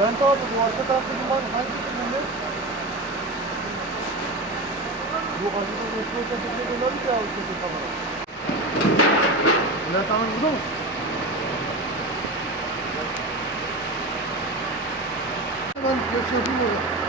Bülent abi bu arka tarafta bunlar hangi filmde? Bu acıda röportajda bunlar mı ya bu kamera? Bülent abi burada mı? Ben yapıyorum.